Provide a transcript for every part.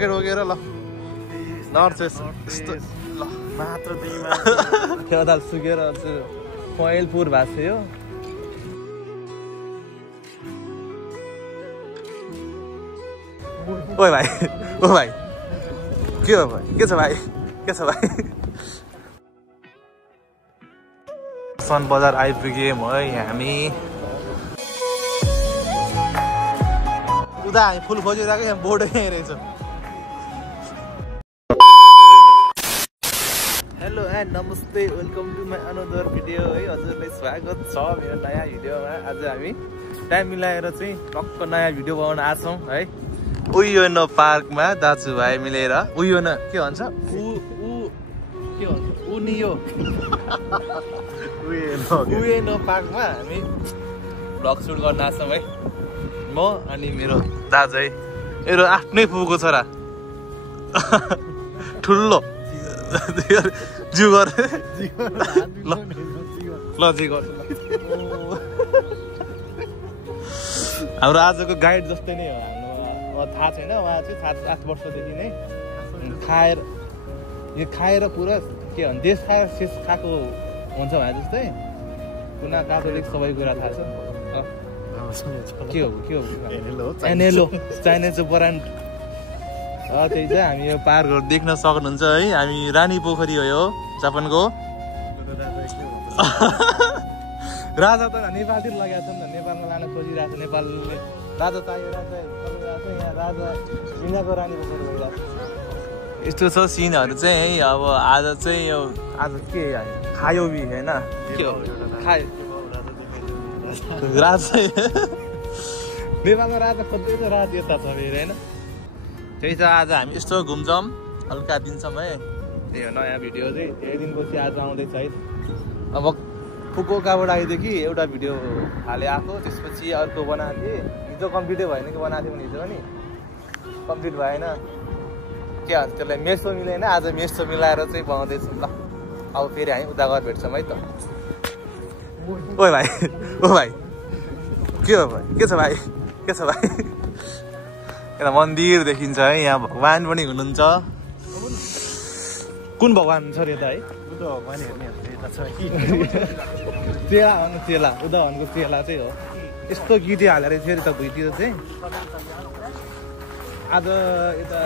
jacket वगेर ल north यस्तो ल मात्र दिमा त्यो दाल सुकेर पहेलपुर भएको थियो ओइ भाइ ओ भाइ के हो भाइ के छ भाइ सन बजार आइपुग्यौँ है हामी उता हामी फुल खोजिरहेको यहाँ बोर्ड यहीँ रहेछ हेलो एन्ड नमस्ते welcome to my another video है हजुरलाई स्वागत छ मेरो नयाँ भिडियोमा आज हामी टाइम मिलाएर चाहिँ टक्क नयाँ भिडियो बनाउन आछौँ है उयोनो पार्कमा दाजुभाइ मिलेर उयोनो के भन्छ उयोनो पार्कमा हामी भ्लग सुट गर्न आछौँ है म अनि मेरो दाजु मेरो आफ्नै फुपूको छोरा ठुलो जिगर ल जी गर्छु हाम्रो आजको गाइड जस्तै नै हो हाम्रो थाहा छैन उहाँ चाहिँ 7-8 वर्षदेखि नै खाएर पुरा के भन्छ देश खाएर शेष खाएको हुन्छ भने जस्तै कुना काथोलिक सबै कुरा थाहा छ के हो एनेलो चाइनिज ब्रान्ड त्यही चाहिँ हामी यो पार्कहरू देख्न सक्नुहुन्छ है हामी रानी पोखरी हो यो जापानको राजा त नेपालतिर लगाएको छ नि त नेपालमा लान खोजिरहेको छ नेपालले राजा चाहियो यहाँ राजा इन्डियाको रानी पोखरी भइरहेको छ यस्तो छ सिनहरू चाहिँ है अब आज चाहिँ यो आज के खायो बि होइन के हो खायो राजा नेपालमा राजा खोज्दैछ राजा यता छ फेरि होइन त्यही त आज हामी यस्तो घुम्छौँ हल्का दिन्छौँ है त्यही हो नयाँ भिडियो चाहिँ धेरै दिनपछि आज आउँदैछ है अब फुकुओकाबाट आइदियो कि एउटा भिडियो हाले आएको त्यसपछि अर्को बनाएको थिएँ हिजो कम्प्लिटै भएन कि बनाएको थिएँ भने हिजो पनि कम्प्लिट भएन के भन्छ त्यसलाई मेसो मिलेन आज मेसो मिलाएर चाहिँ बनाउँदैछौँ ल अब फेरि हामी उता गएर भेट्छौँ है त ओ भाइ के हो भाइ के छ भाइ यता मन्दिर देखिन्छ है यहाँ भगवान् पनि हुनुहुन्छ कुन भगवान् छ अरे यता है चेला भन्नु चेला उदाहरणको चेला चाहिँ हो यस्तो गिटी हालेर फेरि त भुइँतिर चाहिँ आज यता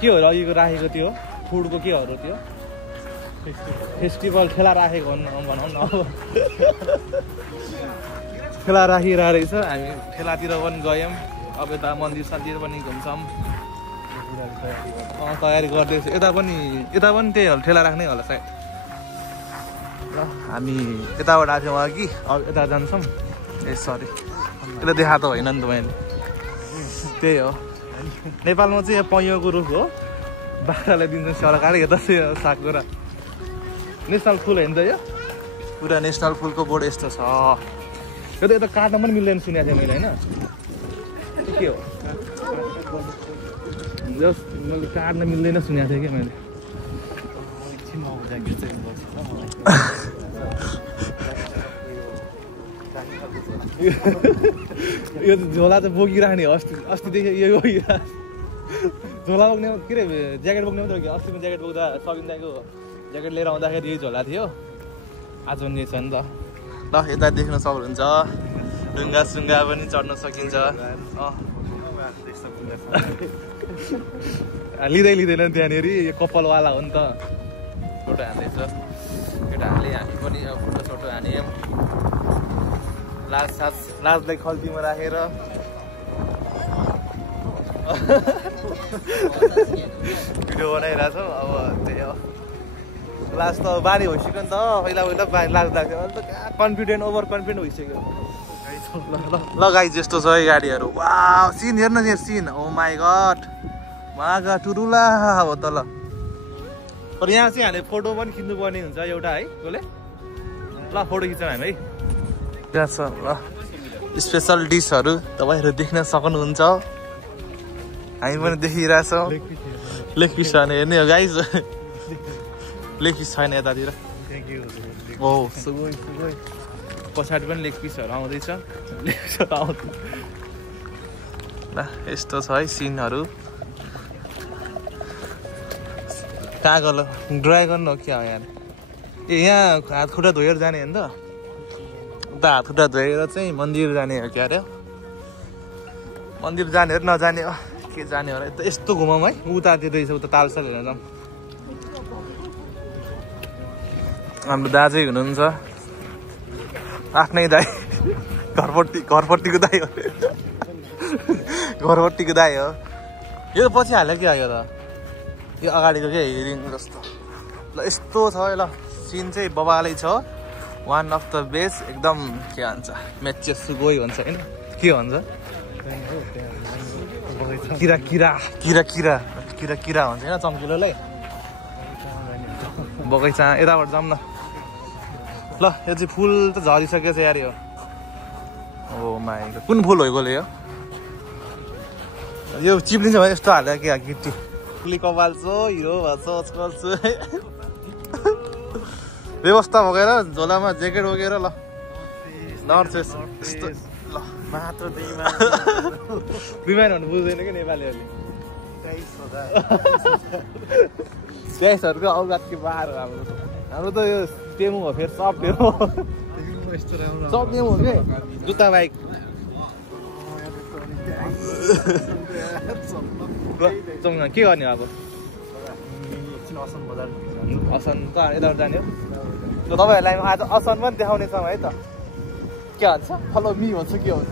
के हो अघिको राखेको त्यो फुडको के हो त्यो फेस्टिभल खेला राखेको भनौँ न अब खेला राखिरहेको रहेछ हामी खेलातिर पनि गयौँ अब यता मन्दिर सन्दिर पनि घुम्छौँ तयारी गर्दैछ यता पनि त्यही हो ठेला राख्नै होला सायद ल हामी यताबाट आएको थियौँ कि अब यता जान्छौँ ए सरी यता देखा त होइन नि त मैले त्यही हो नेपालमा चाहिँ यहाँ पैयोको रुख हो बाख्रालाई दिन्छ सरकार यता चाहिँ सागको र नेसनल फुल होइन त यो पुरा नेसनल फुलको बोर्ड यस्तो छ यो त यता काट्न पनि मिल्दैन सुनेको थिएँ मैले होइन के हो मैले काट्न मिल्दैन सुनेको थिएँ कि मैले यो झोला चाहिँ बोकिराख्ने अस्तिदेखि यो झोला बोक्ने के अरे ज्याकेट बोक्ने मात्रै कि अस्तिको ज्याकेट बोक्दा सबिन्दाको ज्याकेट लिएर आउँदाखेरि यही झोला थियो आज नि छ नि त ल यता देख्न सक्नुहुन्छ ढुङ्गा सुङ्गा पनि चढ्न सकिन्छ लिँदैन त्यहाँनिर यो कपालवाला हो नि त फोटो हान्दैछ केटा हाले हामी पनि फोटो हान्यौँ लाजलाई खल्तीमा राखेर भिडियो बनाइरहेछौँ अब त्यही हो लाज त बानी भइसक्यो नि त पहिला लाज लाग्थ्यो अहिले त कन्फिडेन्ट ओभर कन्फिडेन्ट भइसक्यो ल गाइस यस्तो छ है गाडीहरू वा सिन हेर्नु यहाँ सिन ओ माई गड मागा टुरुला हो त ल तर यहाँ चाहिँ हामीले फोटो पनि खिच्नुपर्ने हुन्छ एउटा है कसले ल फोटो खिच्छौँ हामी है त्यहाँ छ ल स्पेसल डिसहरू तपाईँहरू देख्न सक्नुहुन्छ हामी पनि देखिरहेछौँ लेग पिस भने हेर्ने हो गाइस लेग पिस छैन यतातिर ओ पछाडि पनि लेग पिसहरू आउँदैछ ल यस्तो छ है सिनहरू कागल ड्रागन हो क्या यार ए यहाँ हात खुट्टा धोएर जाने होइन त उता हात खुट्टा धोएर चाहिँ मन्दिर जाने हो क्या अरे मन्दिर जाने हो नजाने हो के जाने हो र यस्तो घुमाउँ है उतातिर रहेछ उता तालसाल हेर्न जाउँ हाम्रो दाजै हुनुहुन्छ आफ्नै दाइ घरपट्टिको दाइ हो घरपट्टिको दाइ हो यो पछि हाल्यो क्या यो त यो अगाडिको क्या हिरिङ जस्तो ल यस्तो छ ल सिन चाहिँ बबालै छ वान अफ द बेस्ट एकदम के भन्छ मेचे सुगोई भन्छ होइन के भन्छ किरा किरा किरा किरा किरा किरा भन्छ होइन चम्किलोलाई बगैँचा यताबाट जाऊँ न ल यो चाहिँ फुल त झरिसकेको छ यार यो ओ माइ कुन फुल हो गोले यो चिप्लिन्छ भने यस्तो हाल्यो क्या गिट्टी फुली कपाल्छु हिरो भन्छ चल्छु व्यवस्था भोगेर झोलामा ज्याकेट बोकेर ल नर्थ यस्तो ल मात्र बिमार भन्नु बुझ्दैन क्या नेपालीहरूले ग्यासहरूको औकात के बार हो हाम्रो त यो टेमु हो फेरि सब टेमु सब टेमु हो कि जुत्ता बाइक के गर्ने अब असन त यताबाट जाने हो ल तपाईँहरूलाई आज असन पनि देखाउनेछौँ है त के भन्छ फलो मी भन्छ के भन्छ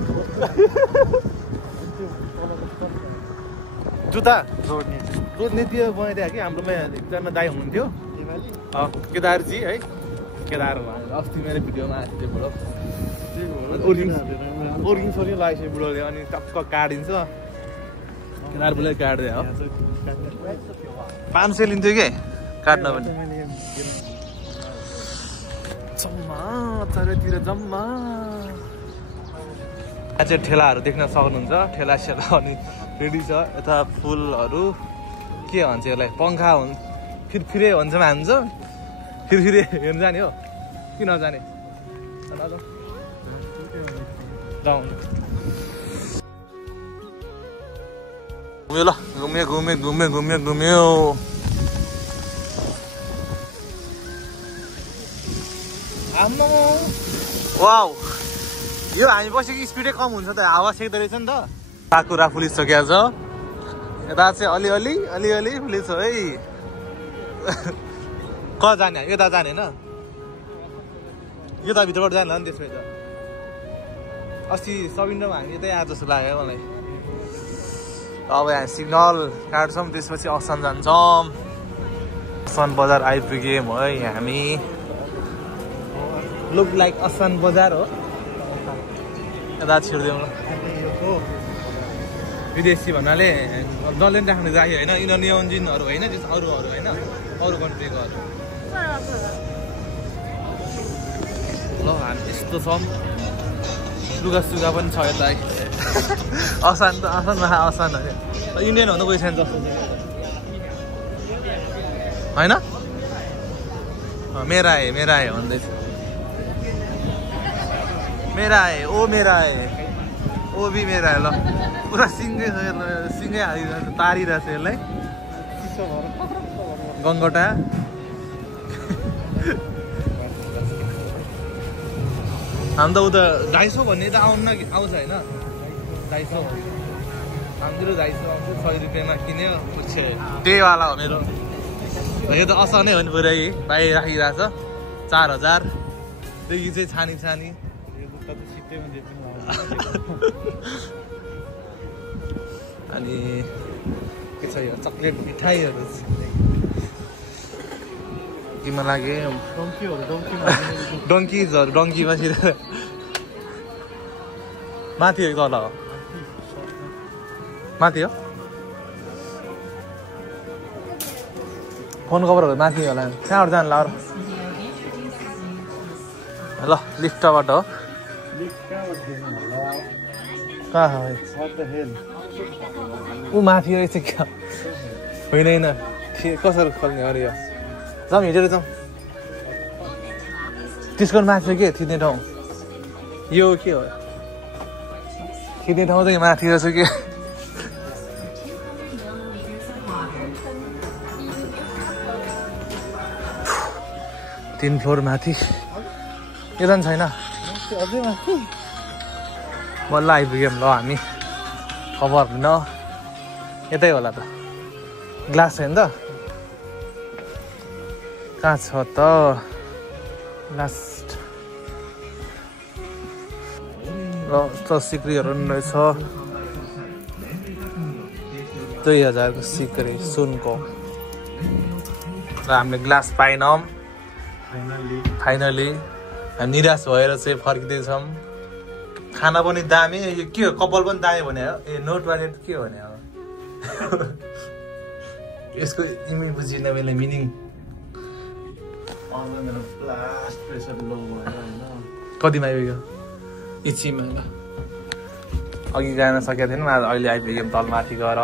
जुत्ता जोड्ने त्यो बनाइदियो कि हाम्रोमा एकजना दाइ हुनुहुन्थ्यो केदारजी है केदार अस्ति मेरो भिडियोमा आएको थियो बुढो ओर्गिङ सोर्गिङ लगाएको थियो बुढोले अनि टक्क काटिन्छ केदार बुढोले काट्दै हो 500 लिन्थ्यो कि काट्न पनि जम्मा चारैतिर जम्मा चाहिँ ठेलाहरू देख्न सक्नुहुन्छ ठेला सेला अनि रेडी छ यता फुलहरू के भन्छ यसलाई पङ्खा हुन्छ फिरफिरे भन्छ हान्छ फिरफिरे हेर्नु जाने हो कि नजाने जाउँ घुम्यो ल घुम्यो घुम्यो घुम्यो घुम्यो घुम्यो वाउ यो हामी बसेको स्पिडै कम हुन्छ त हावा सेक्दो रहेछ नि त साकुरा फुलिसकेको छ यता चाहिँ अलिअलि अलिअलि फुलिन्छ है कहाँ जाने यता जाने होइन यता भित्रबाट जाने नि त्यसपछि त अस्ति सबिन्डोमा हामी यतै आएको जस्तो लाग्यो मलाई अब यहाँ सिग्नल काट्छौँ त्यसपछि असन जान्छौँ असन बजार आइपुग्यौँ है हामी लुक लाइक असन बजार हो यता छिर्दिउँ विदेशी भन्नाले डल्लै राख्ने जागे होइन इन्डियन जिनहरू होइन त्यस्तो अरूहरू होइन अरू कन्ट्रीकोहरू ल हामी यस्तो छ लुगा सुगा पनि छ यता असान त असानमा असान हो इन्डियन हुनु गइसकेन जस्तो होइन मेरा है भन्दैछ मेरा है ओ मेरा है ओ भी मेरा है ल पुरा सिङ्गै छ सिङ्गै हालिरहेको छ तारिरहेको छ यसलाई गङ्गटा हामी त उता 250 भन्ने त आउनु आउँछ होइन 250 हाम्रो 250 आउँछ 100 रुपियाँमा किन्यो त्यहीवाला हो मेरो यो त असनै हो नि पुरै बाहिर राखिरहेको छ 4000 देखि चाहिँ छानी छानी अनि के छ यो चक्लेट मिठाईहरू किमा लागे डङ्कीजहरू डङ्कीमा छिरेर माथि हो तल हो माथि हो फोन कभरहरू माथि होला कहाँबाट जानु ल लिफ्टबाट हो कहाँ हो ऊ माथि रहेछ क्या होइन होइन कसरी खोल्ने अरे यो जाउँ हिँडेर जाउँ त्यसको माथि के थिच्ने ठाउँ यो के हो थिच्ने ठाउँ चाहिँ माथि रहेछ के 3 फ्लोर माथि यता छैन अझै माथि बल्ल आइपुग्यौँ ल हामी खबर न यतै होला त ग्लास छैन त कहाँ छ त लास्ट र सिक्रीहरू पनि रहेछ 2000 को सिक्री सुनको र हामीले ग्लास पाएनौँ फाइनली हामी निराश भएर चाहिँ फर्किँदैछौँ खाना पनि दामी यो के हो कपाल पनि दामी भने हो ए नोट वाले के हो भने अब यसको इङ्ग्लिस बुझिन मैले मिनिङ कतिमा आइपुग्यो इच्छीमा अघि जान सकेको थिएन अहिले आइपुग्यौँ तलमाथि गएर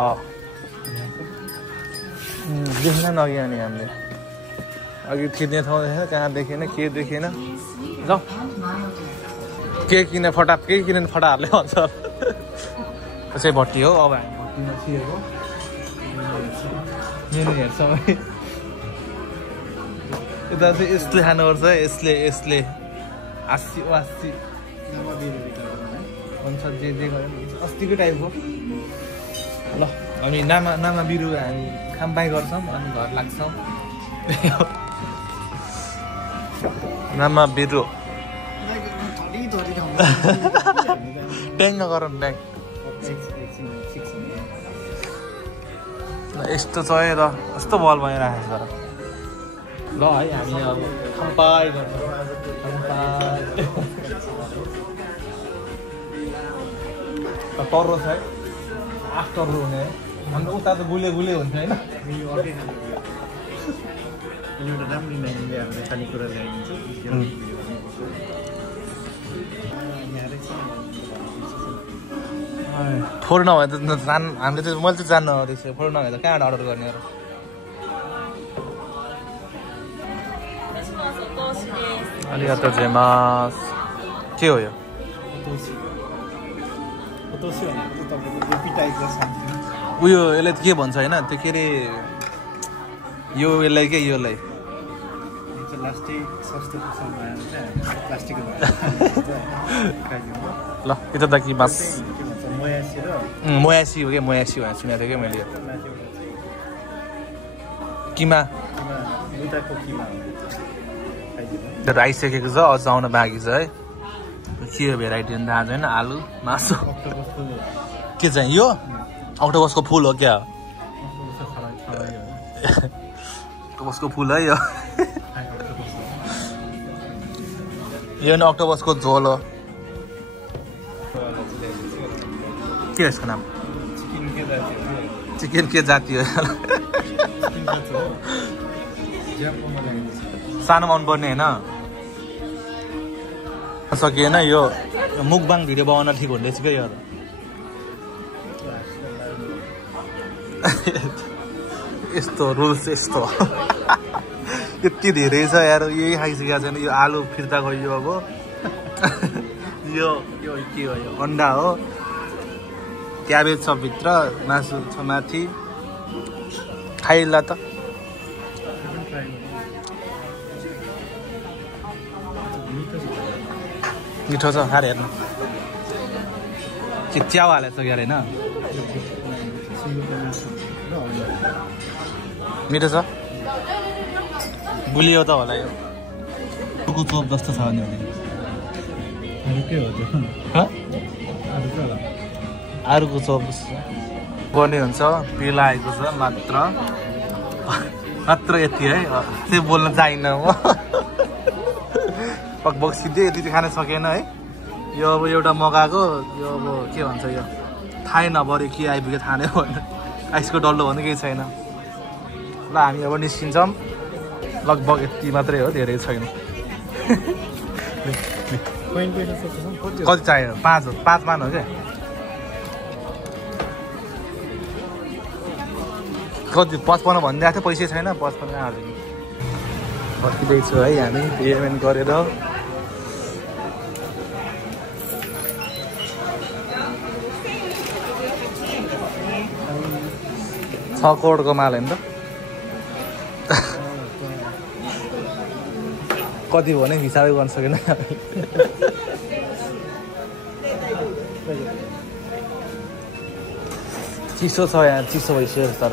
देखेन नि अघि अनि हामीले अघि थिच्ने ठाउँ देखेन कहाँ देखेन के देखेन जाउँ के किन फटा केही किन फटाहरूले भन्छ त्यसै भट्टी हो अब हामी भट्टीमा छिरेको मेनु हेर्छौँ है यता चाहिँ यसले खानुपर्छ यसले 80 हुन्छ जे गऱ्यो अस्तिको टाइपको ल हामी नामा बिरुवा हामी खामपाई गर्छौँ अनि घर लाग्छौँ नामा बिरु ट्याङ नगर ट्याङ यस्तो चाहिँ र यस्तो बल भइरहेको छ ल है हामी अब खामपाई गर्छौँ टर्रो छ है आफ्टर हुने हाम्रो उता त गुले हुन्छ होइन एउटा राम्रो नानीले हामीले खानेकुरा ल्याइदिन्छ फोर नभए त हामीले चाहिँ मैले चाहिँ जान्न रहेछ फोर नभए त कहाँबाट अर्डर गर्ने अरू अलिकति जेमास के हो यो उयो यसलाई के भन्छ होइन त्यो के अरे यो यसलाई के योलाई ल यता त कि बास मोयासी हो क्या मोयासी भनेर सुनेको थिएँ क्या मैले किमा आइसकेको छ अझ आउन बाँकी छ है के हो भेराइटी थाहा छैन आलु मासु के चाहिँ यो अक्टोबसको फुल हो क्या अक्टोबसको फुल है यो यो नि अक्टोबसको झोल हो के यसको नाम चिकन के जाति हो सानो मन पर्ने होइन सकिएन यो मुखबाङ भिडियो बनाउन ठिक हुँदैछ क्या यो यस्तो रुल्स यस्तो यति धेरै छ यार यही खाइसकेको छैन यो आलु फिर्ता गयो अब यो के हो यो अन्डा हो क्याबेज छ भित्र मासु छ माथि खाइला त मिठो छ खाएर हेर्नु के च्याउ हालेको छ क्या होइन मिठो छ गुलियो त होला यो कुकुर चोप जस्तो छ भने के हो त्यो अरूको चोप गर्ने हुन्छ पिलाएको छ मात्र यति है त्यो बोल्न चाहिन्न म पकपक सिधै यति चाहिँ खान सकेन है यो अब एउटा मगाएको यो अब के भन्छ यो थाहै नपऱ्यो के आइपुग्यो थाहा नै भएन आइसको डल्लो भन्नु केही छैन ल हामी अब निस्किन्छौँ लगभग यति मात्रै हो धेरै छैन कति चाहियो 5 हो 5 मान हो क्या कति 55 भनिदिएको थियो पैसै छैन 55 हाल्यो फर्किँदैछु है हामी पेमेन्ट गरेर 6 करोडको माल होइन त कति भने हिसाबै गर्न सकेन चिसो छ यहाँ चिसो भइसक्यो तर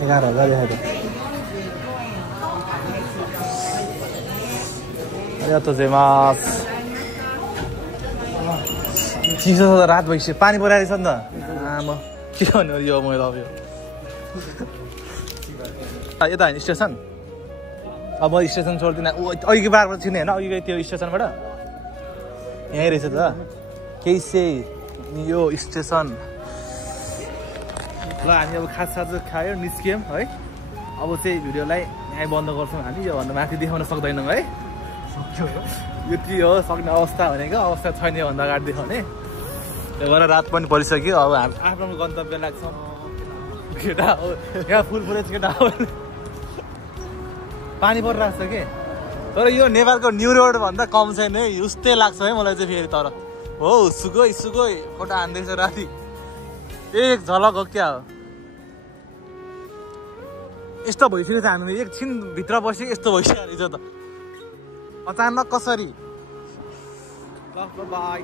11,000 देखाएको चिसो छ रात भइसक्यो पानी परिरहेछ नि त आमा के भन्नु यो मैले अब यो यता होइन स्टेसन अब म स्टेसन छोड्दिनँ अघिको बाटोबाट छिर्ने होइन अघिको त्यो स्टेसनबाट यहीँ रहेछ त केही से यो स्टेसन ल हामी अब खाजा खायो निस्क्यौँ है अब चाहिँ भिडियोलाई यहीँ बन्द गर्छौँ हामी योभन्दा माथि देखाउन सक्दैनौँ है यति हो सक्ने अवस्था भनेको अवस्था छैन योभन्दा अगाडि देखाउने त्यो भएर रात पनि परिसक्यो अब हामी आफ्नो गन्तव्य लाग्छौँ केटा हो यहाँ फुल फुलेज केटा हो पानी परिरहेको छ कि तर यो नेपालको न्यु रोड भन्दा कम छैन है उस्तै लाग्छ है मलाई चाहिँ फेरि तर हो सुगै फोटो हान्दैछ राति एक झलक हो क्या हो यस्तो भइसकेको छ हामी एकछिन भित्र बसेको यस्तो भइसकेको रहेछ त अचानक कसरी ल बाई